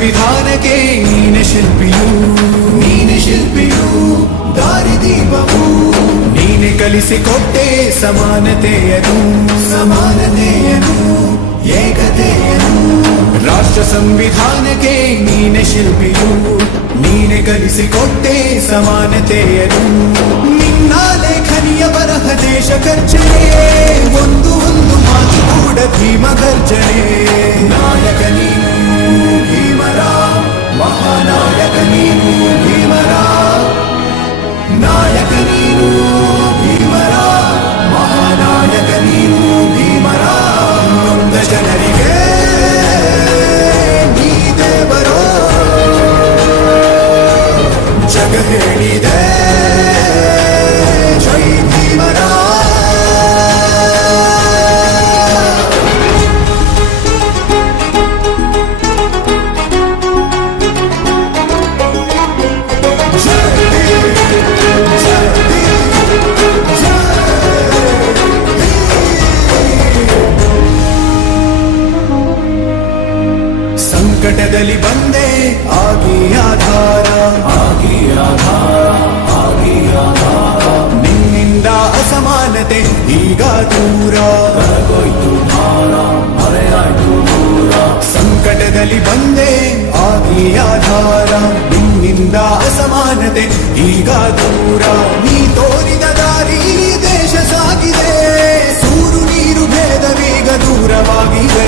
ಸಂವಿಧಾನಕ್ಕೆ ನೀನೆ ಶಿಲ್ಪಿಯು ದಾರಿದೀಪವು ನೀನೆ ಕಲಿಸಿಕೊಟ್ಟೆ ಸಮಾನತೆಯನು ಏಕತೆಯನು ರಾಷ್ಟ್ರ ಸಂವಿಧಾನಕ್ಕೆ ನೀನೆ ಶಿಲ್ಪಿಯು ನೀನೆ ಕಲಿಸಿಕೊಟ್ಟೆ ಸಮಾನತೆಯನು ನಿನ್ನ ಲೇಖನಿಯ ಬರಹ ದೇಶ ಖರ್ಚನೆ ಒಂದು ಮಾತು ಕೂಡ ಭೀಮ ಗರ್ಜನೆ ನಾಯಕ ನೀನು ಭೀಮರ ಮಹಾನಾಯಕ ನೀನು ಭೀಮರ ನಾಯಕ ನೀನು ಭೀಮರ ಮಹಾನಾಯಕ ನೀನು ಭೀಮರ ನೊಂದ ಜನರಿಗೆ ನೀ ದೇವರೋ ಜಗ ಹೇಳಿದೆ ಜೈ ಭೀಮರ ಸಂಕಟದಲ್ಲಿ ಬಂದೆ ಆಗಿ ಆಧಾರ ನಿನ್ನಿಂದ ಅಸಮಾನತೆ ಈಗ ದೂರ ಸಂಕಟದಲ್ಲಿ ಬಂದೆ ಆಗಿ ಆಧಾರ ನಿನ್ನಿಂದ ಅಸಮಾನತೆ ಈಗ ದೂರ ನೀ ತೋರಿದ ದಾರಿ ದೇಶ ಸಾಗಿದೆ ಸೂರು ನೀರು ಭೇದವೀಗ ದೂರವಾಗಿದೆ